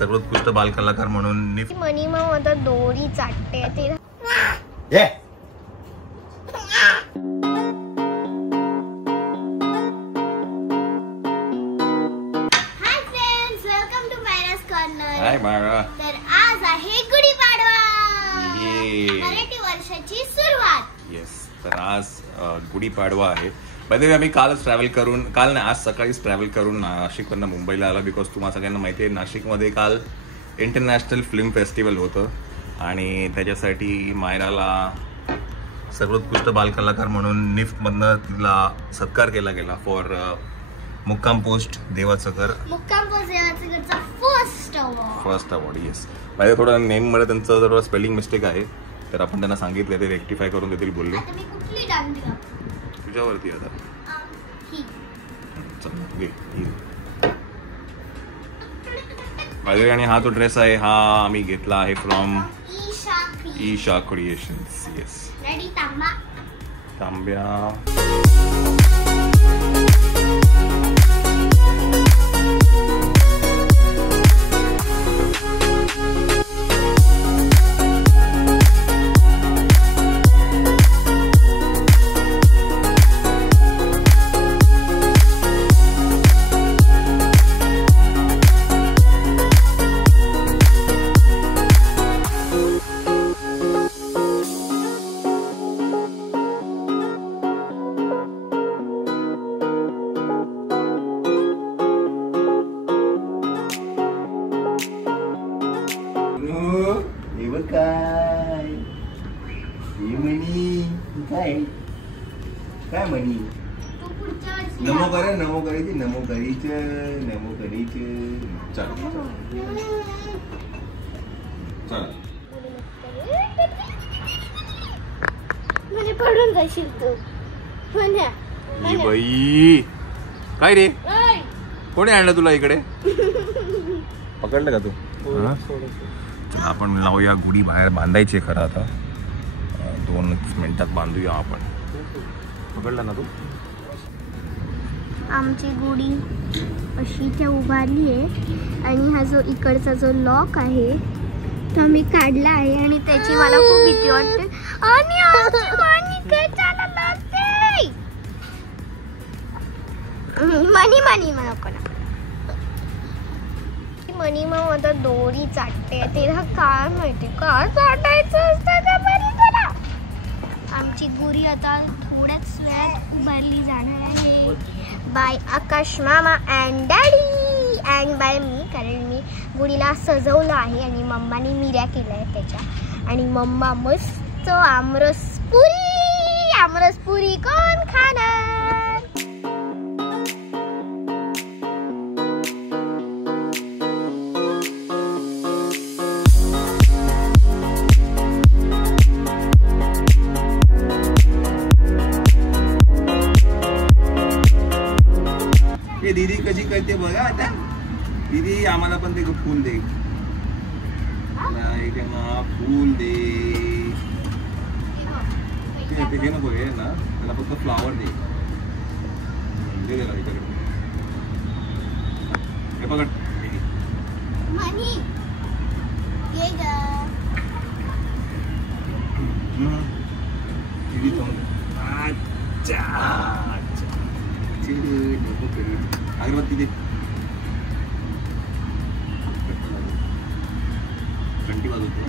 सर्वोत्कृष्ट बालकलाकार म्हणून मनी मामा दोरी चाटते ते hi friends, welcome to Myra's corner. Hi Myra. तर आज आहे गुढीपाडवा, मराठी वर्षाची सुरुवात. येस, तर आज गुढीपाडवा आहे. बाय द वे आम्ही कालच ट्रॅव्हल करून, काल नाही आज सकाळीच ट्रॅव्हल करून नाशिकवरनं मुंबईला आला. बिकॉज तुम्हाला सगळ्यांना माहिती आहे नाशिकमध्ये काल इंटरनॅशनल फिल्म फेस्टिवल होतं आणि त्याच्यासाठी मायराला सर्वोत्कृष्ट बालकलाकार म्हणून निफ्टमधनं तिला सत्कार केला गेला फॉर मुक्काम पोस्ट देवाचं घर. मुक्काम पोस्ट देवाचं घरचा फर्स्ट अवॉर्ड. येस, माझ्या थोडं नेममध्ये त्यांचं जर स्पेलिंग मिस्टेक आहे तर आपण त्यांना सांगितलं ते रेक्टिफाय करून देतील बोलले. तुझ्यावरती आता चल. आणि हा तो ड्रेस आहे हा आम्ही घेतला आहे from Isha Creations. Yes, ready तांब्या. काय म्हणी नमो करे नमो करीचे नमो करीचे नमो करीचे. चल चल म्हणजे पडून जाशील तू. बाई काय रे, कोणी आणलं तुला इकडे? पकडलं का तू? चला आपण लावूया गुढी. बाहेर बांधायची खरं आता 2 मिनिटात बांधूया आपण. पकडला ना तू? आमची गुढी अशी त्या उभारली आहे आणि हा जो इकडचा जो लॉक आहे तो मी काढला आहे आणि त्याची मला खूप भीती वाटते. आणि मनी मामा आता दोरी चाटते. तिला काय माहिती काय चाटायचं असतं का बरी जरा. आमची गुढी आता थोड्याच वेळात उभारली जाणार आहे बाय आकाश मामा अँड डॅडी अँड बाय मी. कारण मी गुढीला सजवलं आहे आणि मम्माने मिऱ्या केल्या आहेत त्याच्या. आणि मम्मा मस्त आमरसपुरी कोण खाणार? दीदी कशी करते बघा आता. दीदी आम्हाला पण ते फूल दे, फूल दे. हे नको हे ना, त्याला फक्त फ्लावर दे. दे त्याला इकडे. हे पकड. दीदी तो अच्छा अगरबत्ती दे. घंटी वाजवतो.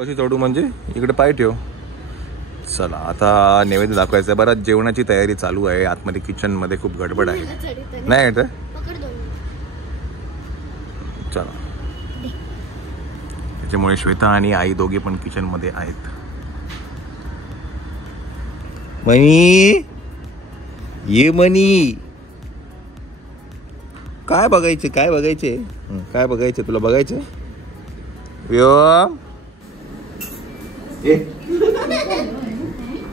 कशी चढू म्हणजे? इकडे पाय ठेव. चला आता नैवेद्य दाखवायचं आहे. बराच जेवणाची तयारी चालू आहे आतमध्ये किचन मध्ये. खूप गडबड आहे. नाही येत. चला त्याच्यामुळे श्वेता आणि आई दोघे पण किचन मध्ये आहेत. मनी ये मनी. काय बघायचे काय बघायचे काय बघायचे तुला बघायचं? ए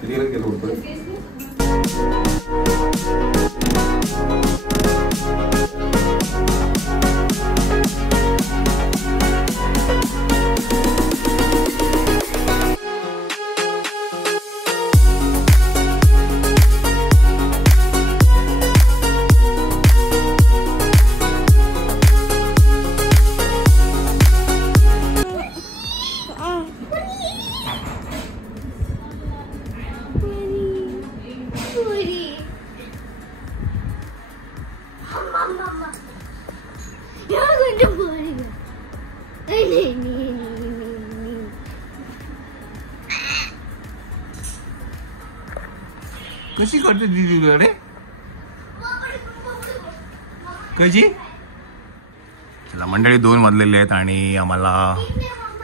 गेलो होतो. कशी करते दीदी रे कशी. चला मंडळी 2 वाजलेले आहेत आणि आम्हाला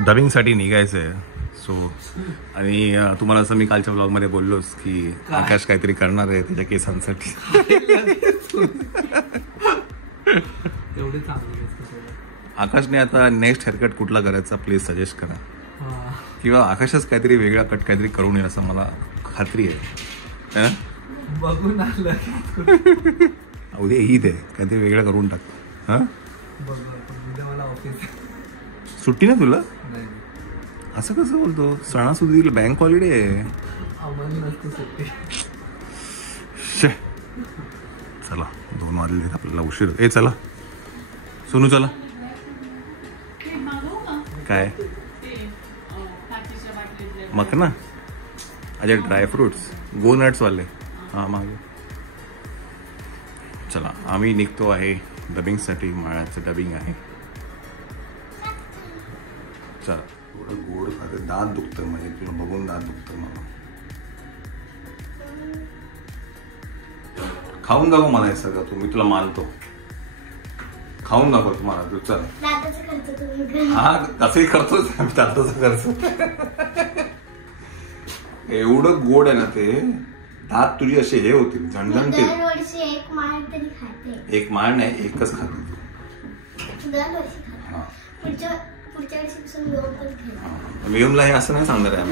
डबिंगसाठी निघायचं आहे. सो आणि तुम्हाला असं मी कालच्या ब्लॉगमध्ये बोललोच की आकाश काहीतरी करणार आहे त्याच्या केसांसाठी. आकाशने आता नेक्स्ट हेअरकट कुठला करायचा प्लीज सजेस्ट करा. किंवा आकाशच काहीतरी वेगळा कट काहीतरी करून येईल असं मला खात्री आहे. बघून आलं उद्या ईद आहे काहीतरी वेगळं करून टाक. हा मला ऑफिस सुट्टी ना तुला. नाही असं कसं बोलतो. सणासुदीला बँक हॉलिडे आहे. आम्हाला नसते सुट्टी. चला 2 वाजले आपल्याला उशीर. ए चला सोनू चला. काय मखना अच्छा ड्रायफ्रुट्स गो नट्स वाले. हां मागे चला आम्ही निघतो आहे डबिंगसाठी. माळ्याचं डबिंग आहे. चला थोडं गोड खाते. दात दुखतं म्हणजे तुला बघून दात दुखतं मला. खाऊन दाखव मला हे सगळं. तुम्ही तुला मानतो. खाऊन दाखव तुम्हाला तू. चल हा कसंही करतोच आम्ही दाताचं खर्च. एवढं गोड आहे ना ते. दात तुझी असे हे होतील झणझणतील. एक माळ नाही एकच खाते तू. व्योमला हे असं नाही सांगणार आहे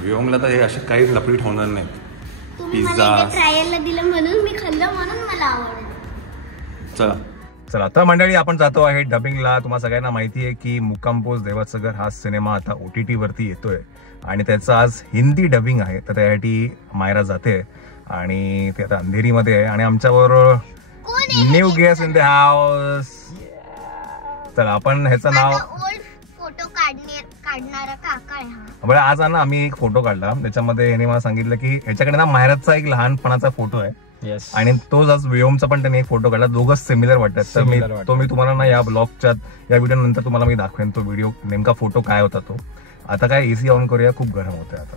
व्योमला तर हे असे काही लपडीत होणार नाही. पिझ्झा ट्रायलला दिलं म्हणून मी खाल्लं म्हणून मला आवडलं. चला चला आता मंडळी आपण जातो आहे डबिंगला. तुम्हाला सगळ्यांना माहिती आहे की मुक्काम पोस्ट देवाचं घर हा सिनेमा आता OTT वरती येतोय आणि त्याचं आज हिंदी डबिंग आहे. तर त्यासाठी मायरा जाते आणि ते आता अंधेरीमध्ये आहे आणि आमच्याबरोबर new guest in the house. चला आपण ह्याचं नाव फोटो काढणारा काका आहे हा. बरं आज ना आम्ही एक फोटो काढला. त्याच्यामध्ये याने मला सांगितलं की ह्याच्याकडे ना मायराचा एक लहानपणाचा फोटो आहे आणि तोच आज व्योमचा पण त्याने एक फोटो काढला. दोघंच सिमिलर वाटतात. तर मी तुम्हाला ना या ब्लॉगच्या या व्हिडिओ नंतर तुम्हाला मी दाखवेन तो व्हिडिओ नेमका फोटो काय होता तो. आता काय AC ऑन करूया. खूप गरम होतंय आता.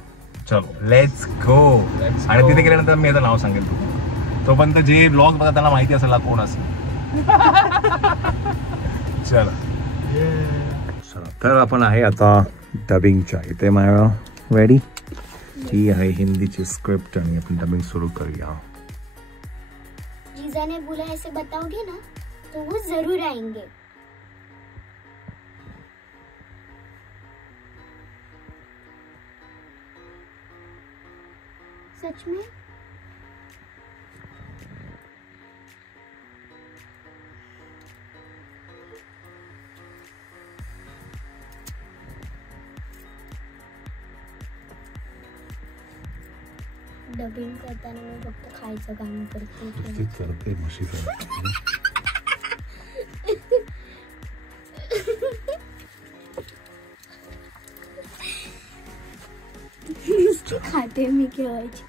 चलो लेट्स गो. आणि तिथे गेल्यानंतर मी याचं नाव सांगेल तुम्हाला. तोपर्यंत जे ब्लॉग बघा त्यांना माहिती असेल कोण असेल. चला तर आपण आहे आता डबिंगच्या इथे. मायरा रेडी. ही आहे हिंदीची स्क्रिप्ट आणि आपण डबिंग सुरू करूया. जीजा ने बोला ऐसे बताओगे ना तो वो जरूर आएंगे. सच में डबिंग करताना मी फक्त खायचं काम करते. खाते मी केव्हाची.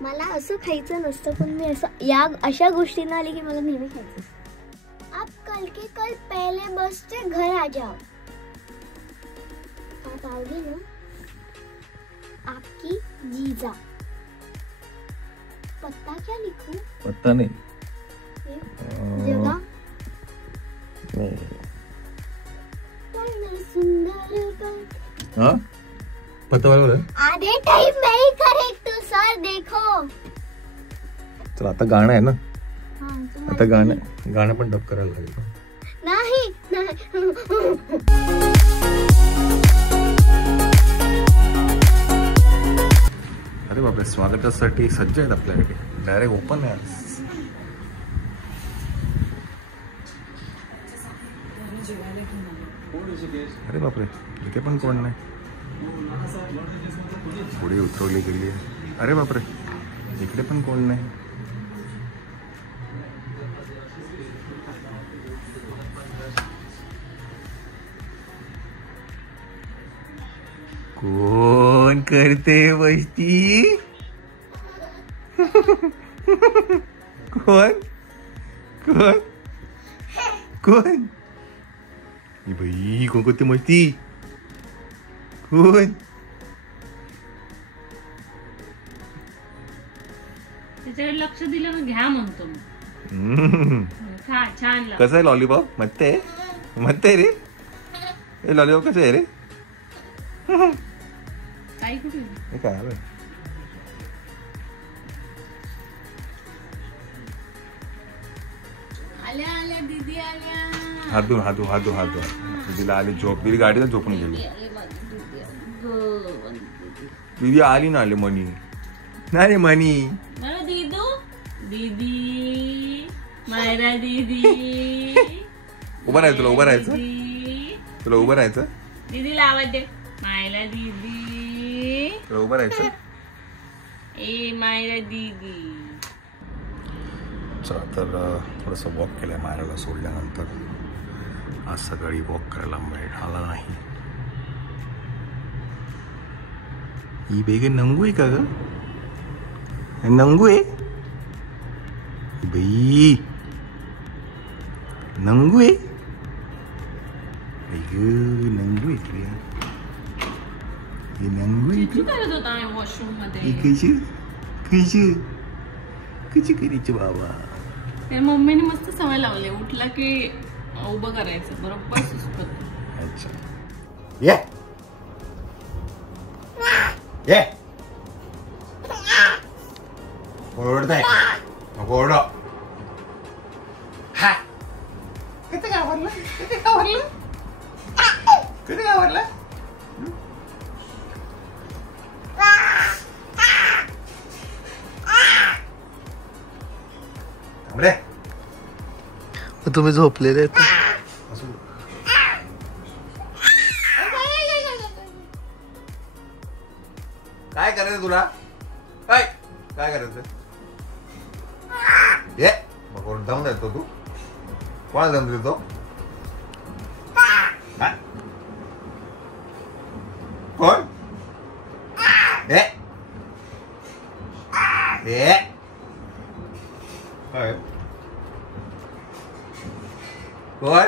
मला असं खायचं नसतं पण मी असं अशा गोष्टींना आली की मला नेहमी खायचं. आप कल के कल पहले बस से घर आ जाओ. आप आओगे ना. आपकी जीजा. पत्ता क्या लिखूं? पत्ता नहीं. जगह सुंदर. हाँ पत्ता वाला आधे टाइम में ही करेक्ट सर देखो. चल आता गाणं आहे ना. हाँ आता गाणं पण डब करायला लागेल. नाही स्वागतासाठी सज्ज आहेत आपल्याकडे. डायरेक्ट ओपन आहे. अरे बापरे, इथे पण कोण नाही. पुढे उतरवली गेली आहे. अरे बापरे, इकडे पण कोण नाही. कोण करते मस्ती? कोण कोण कोण? बाई, कोण करते मस्ती? कोण? त्याच्याकडे लक्ष दिलं मग घ्या म्हणतो. छान कसं आहे लॉलीपॉप? मत्ते रे. हे लॉलीपॉप कसं आहे रे? काय कुठे हे काय आहे? आल्या दीदी आल्या. हात धु. दीदीला आली झोप. दीदी गाडीला झोपून गेली. दीदी आली ना. आली मनी नाही रे. मनी दीदू दीदी मायरा दीदी. उभं राहायचं तुला. उभं राहायचं. दीदीला आवाज दे. मायरा दीदी. तुला उभं राहायचं. ए मायरा दीदी. चला तर थोडंसं वॉक केलं आहे मायराला सोडल्यानंतर. आज सकाळी वॉक करायला मिळाला नाही. ही बेगे नंगू आहे का ग? नंगू आहे बाई. नंगू आहे. नंगू आहे तुला. हे नंगू आहे. करत होता वॉशरूम मध्ये. कशी करायची बाबा? ते मम्मीने मस्त सवय लावली. उठला की उभं करायचं बरोबर सुचत. अच्छा. ये ओरडताय नको ओरड. किती घाबरलं? रे तुम्ही झोपलेले काय करायचं तुला? काय करायचं? ये मग दम देतो तू. कोणाला दम देतो? कोण? कोण?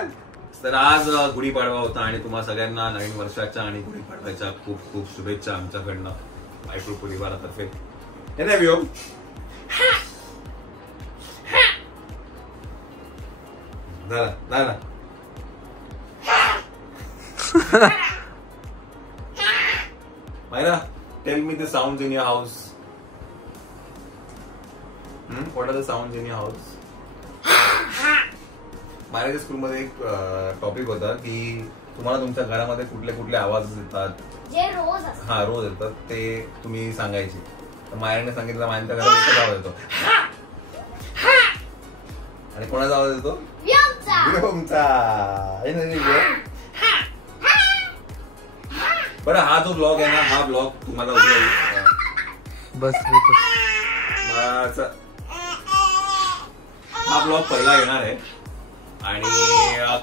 तर आज गुढीपाडवा होता आणि तुम्हा सगळ्यांना नवीन वर्षाच्या आणि गुढीपाडव्याच्या खूप खूप शुभेच्छा आमच्याकडनं micro परिवारातर्फे. Myra, tell me the sounds in your house. What are the sounds in your house? माझ्या स्कूलमध्ये एक टॉपिक होता की तुम्हाला तुमच्या घरामध्ये कुठले कुठले आवाज येतात जे रोज असतात. हा रोज येतात ते तुम्ही सांगायचे. तर मायाने सांगितलं माझ्या घरात एकच आवाज येतो. आणि कोणाचा आवाज येतो? व्योमचा. बरं हा जो ब्लॉग आहे ना हा ब्लॉग तुम्हाला बस हा ब्लॉग पहिला येणार आहे. आणि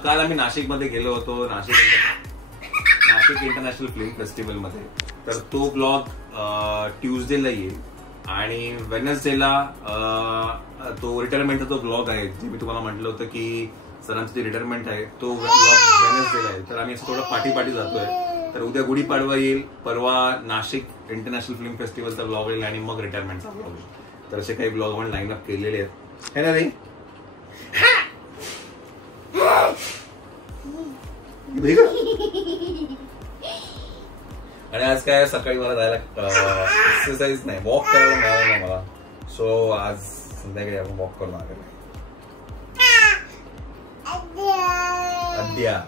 काल आम्ही नाशिकमध्ये गेलो होतो. नाशिक इंटरनॅशनल फिल्म फेस्टिवल मध्ये. तर तो ब्लॉग ट्यूजडेला येईल आणि वेडनेसडेला तो रिटायरमेंटचा जो ब्लॉग आहे जे मी तुम्हाला म्हटलं होतं की सरांचं जे रिटायरमेंट आहे तो ब्लॉग वेडनेसडेला आहे. तर आम्ही असं थोडं पाठी जातोय. तर उद्या गुढीपाडवा येईल. परवा नाशिक इंटरनॅशनल फिल्म फेस्टिवलचा ब्लॉग येईल आणि मग रिटायरमेंटचा ब्लॉग येईल. तर असे काही ब्लॉग आपण लाईन अप केलेले आहेत है ना रे? आणि आज काय सकाळी मला जायला एक्सरसाइज नाही वॉक करायला मिळालं नाही मला. सो आज संध्याकाळी आपण वॉक करून आलेलो. अद्या